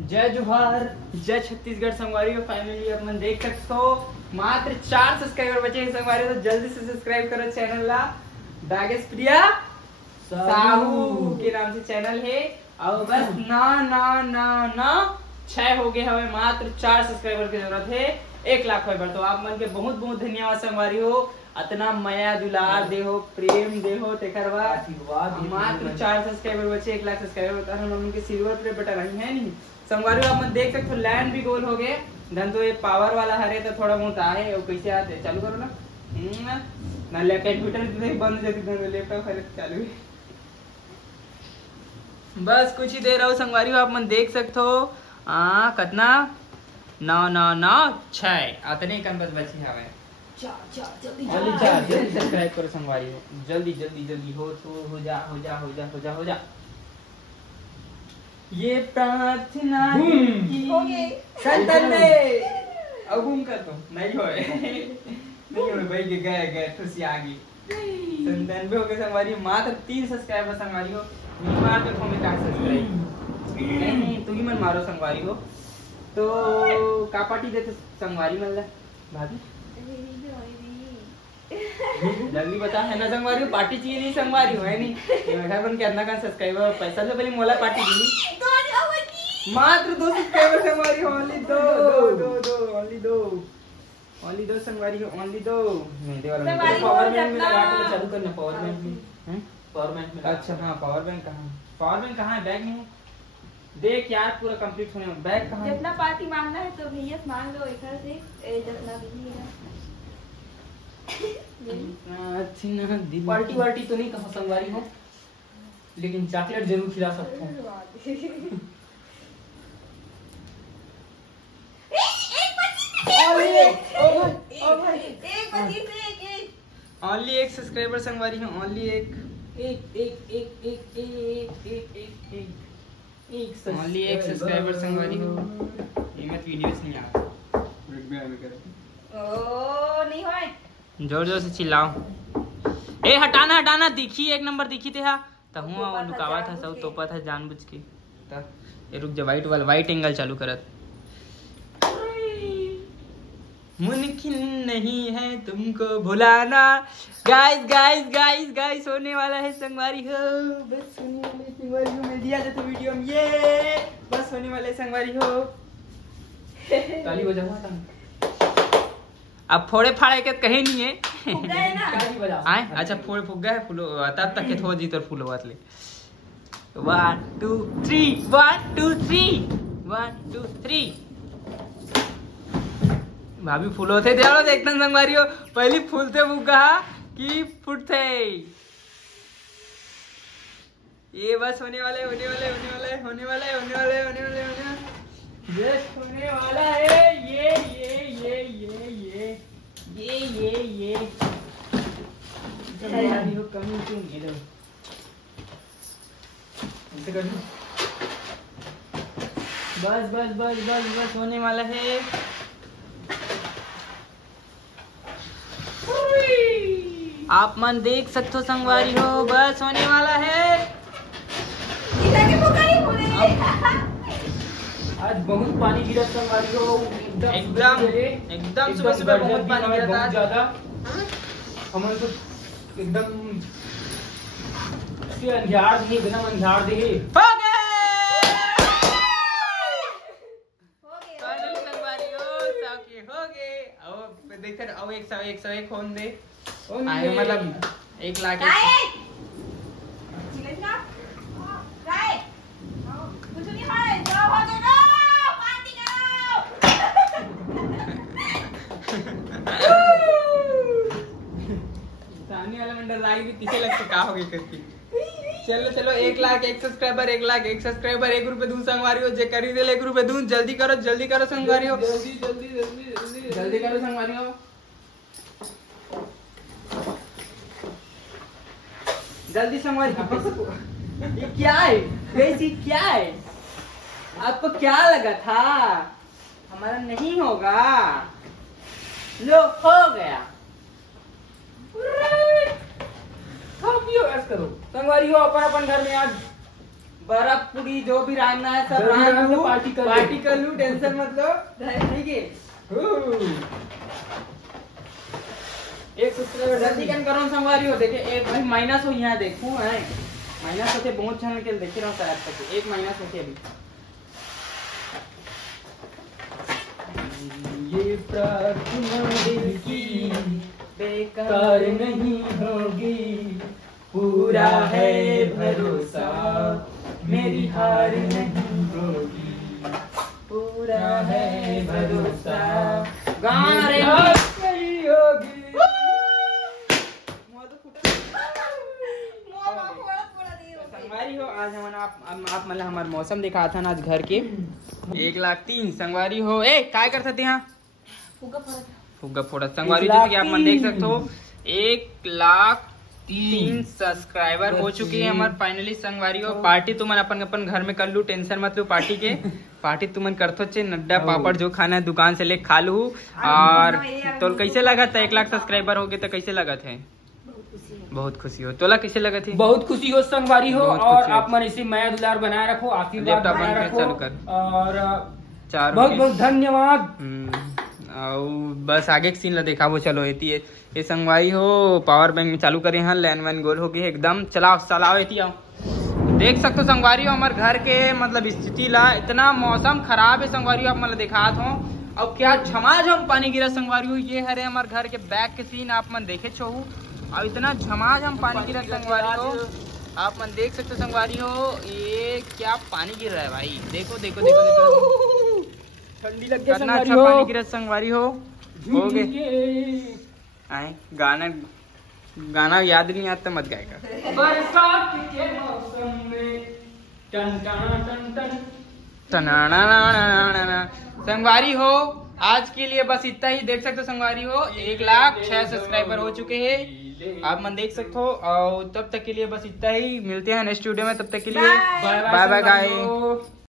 जय जोहार, जय छत्तीसगढ़ संगवारी फाइनली अपन देख सकते हो मात्र 4 सब्सक्राइबर बचे हैं संगवारी। तो जल्दी से सब्सक्राइब करो चैनल ला। डागेश प्रिया साहू के नाम से चैनल है और बस ना 6 हो गए हमें, मात्र 4 सब्सक्राइबर की जरूरत है 1 लाख होए पर। तो आप मन के बहुत बहुत धन्यवाद संगवारी हो, इतना माया दुलार दे हो, प्रेम दे हो, तेकर बाद मात्र 4 सब्सक्राइबर बचे 1 लाख सब्सक्राइबर। हम लोगों के सिल्वर प्ले बटन रही है नहीं संगवारी। आप मन देख सकते हो लैंड भी गोल हो गए। धन तो ये पावर वाला हरे तो थोड़ा बहुत आए और कैसे आते चालू करो ना कंप्यूटर बंद हो जाती, लैपटॉप चालू है। बस कुछ ही देर रहो संगवारी, आप मन देख सकते हो कितना 9 6 अतने कम बस बची हमें। जल्दी सब्सक्राइब करो संगवारी हो, जल्दी हो तो हो जा। ये प्रार्थना की संतन में अब घूम कर तो नहीं होए भाई के गए खुशी आ गई। संतन भी हो गए संगवारी, मात्र 3 सब्सक्राइबर संगवारी हो। मार के हमें का सब्सक्राइब नहीं तू ही मन मारो संगवारी हो। तो का पार्टी देते संगवारी मन ला भाभी जल्दी बता है ना संगवारी हो, पार्टी चाहिए नहीं संगवारी हो है नहीं मैं घर बन के अंदर का सब्सक्राइबर पैसा से पहले मोला पार्टी दी मात्र 2 सब्सक्राइबर संगवारी हो। ओनली दो संगवारी हो, ओनली दो नहीं दे वाला पावर बैंक में लगा के चालू करना। पावर बैंक में पावर बैंक में अच्छा हाँ पावर बैंक कहाँ है? बैग नहीं देख यार पूरा कंप्लीट होने में बैग कहाँ है? जितना पार्टी मांगना है तो भैया मांग लो इधर से जितना भी है। अच्छी ना पार्टी तो नहीं कहा संगवारी हो, लेकिन चॉकलेट जरूर खिला सकता हूँ। ओनली 1 सब्सक्राइबर संगवारी हो, ओनली एक ओनली 1 सब्सक्राइबर संगवारी हो। ये मत वीडियो से नहीं आ ओ नहीं होए जोर से चिल्लाओ। ए हटाना दिखी 1 नंबर दिखी थे हा तो हूं लुकावा था सब तोपा था जानबूझ के। ये रुक जा वाइट एंगल चालू करत। मुमकिन नहीं है तुमको भुलाना। गाइस होने वाला है संगवारी हो, बस होने वाले संगवारी हो। मिल दिया तो वीडियो में ये बस होने वाले संगवारी हो। ताली बजाओ अब फोड़े फाड़े के कहीं नहीं है आए अच्छा फोड़े फूक गए फूल तब तक के थो जी तो फूल बात ले 1 2 3 भाभी फूलो थे देखो देखते संगवारी हो। पहली फूलते मुगा कि फुटते ये बस होने वाले जस्ट होने वाला है ये कमी क्यों नहीं बस होने वाला है। आप मन देख सकते हो संगवारी हो, बस होने वाला है। आज बहुत पानी गिरा संगवारी हो, एकदम सुबह बहुत पानी गिरा था ज्यादा। हमारे तो एकदम अंजार दी बिना अंजार दी हो गए संगवारी हो गए। अब देखते अब 101 होन दे मतलब 1 लाख सामने वाला मंडल लाइव भी किसे लगता का हो गई करके। चलो 1 लाख 1 सब्सक्राइबर 1 लाख 1 सब्सक्राइबर 1 रुपए दूं संगवारी हो। जे करी दे 1 रुपए दूं। जल्दी करो संगवारी हो, जल्दी करो संगवारी हो। जल्दी संगवारी ये क्या है वैसी क्या है? आपको क्या लगा था हमारा नहीं होगा? लो हो गया। करो संगवारी हो अपन घर में आज बर्फ पूरी जो भी रांधना है सब जरूर रांध रांध लो, लूं, पार्टी कर लूं। टेंशन मत लो। ठीक है एक सब्सक्राइबर जल्दी कन करो संगवारी हो देखे एक भाई माइनस हो यहाँ देखूं है माइनस होते बहुत चैनल के देख रहा हूँ शायद तक एक माइनस होते अभी ये प्रार्थना दिल की बेकार नहीं होगी, पूरा है भरोसा मेरी हार नहीं होगी, पूरा है भरोसा गाना रे नहीं होगी। संगवारी हो आज हम आप मतलब हमारे मौसम दिखा था ना आज घर के 1,03,000 संगवारी हो ए काय करते थे यहाँ फुग्गा फोड़ा संगवारी जैसे कि आप मन देख सकते हो 1,03,000 सब्सक्राइबर हो चुके हैं हमारे फाइनली संगवारी हो पार्टी तुमन अपन अपन घर में कर लू टेंशन मत लो पार्टी के पार्टी तुमन करथो चे नड्डा पापड़ जो खाना है दुकान से ले खा लू और तो कैसे लगा था 1,00,000 सब्सक्राइबर हो गए तो कैसे लगा थे बहुत खुशी हो तोला कैसे लगा थी बहुत खुशी हो संगवारी हो बहुत और खुशी हो। आप मन इसे माया दुलार बनाए रखो आशीर्वाद लैपटॉप बनाए बंद कर, रखो चालू कर। और चार बहुत बहुत धन्यवाद। बस आगे के सीन ला देखा वो चलो ये संगवारी हो पावर बैंक में चालू करे हैं लैंड वैन गोल हो गई एकदम चलाओ चलाओ एती आओ देख सकते हो संगवारी हो हमारे घर के मतलब स्थिति ला इतना मौसम खराब है संगवारी हो आप मतलब दिखात हो अब क्या झमाझम पानी गिरा संगवारी हो ये हरे हमारे घर के बैक के सीन आप मन देखे छो अब इतना झमाझम पानी गिरा संगवारी हो आप मन देख सकते हो संगवारी हो ये क्या पानी गिर रहा है भाई देखो देखो देखो देखो ठंडी लग कितना अच्छा पानी गिरा संगवारी हो गए आए गाना याद नहीं आता मत गाएगा बरसात के मौसम में टन टन टन टन टनानानानाना। संगवारी हो आज के लिए बस इतना ही देख सकते हो संगवारी हो 1,06,000 सब्सक्राइबर हो चुके हैं आप मन देख सकते हो और तब तक के लिए बस इतना ही मिलते हैं नेक्स्ट वीडियो में तब तक के लिए बाय बाय गाइस।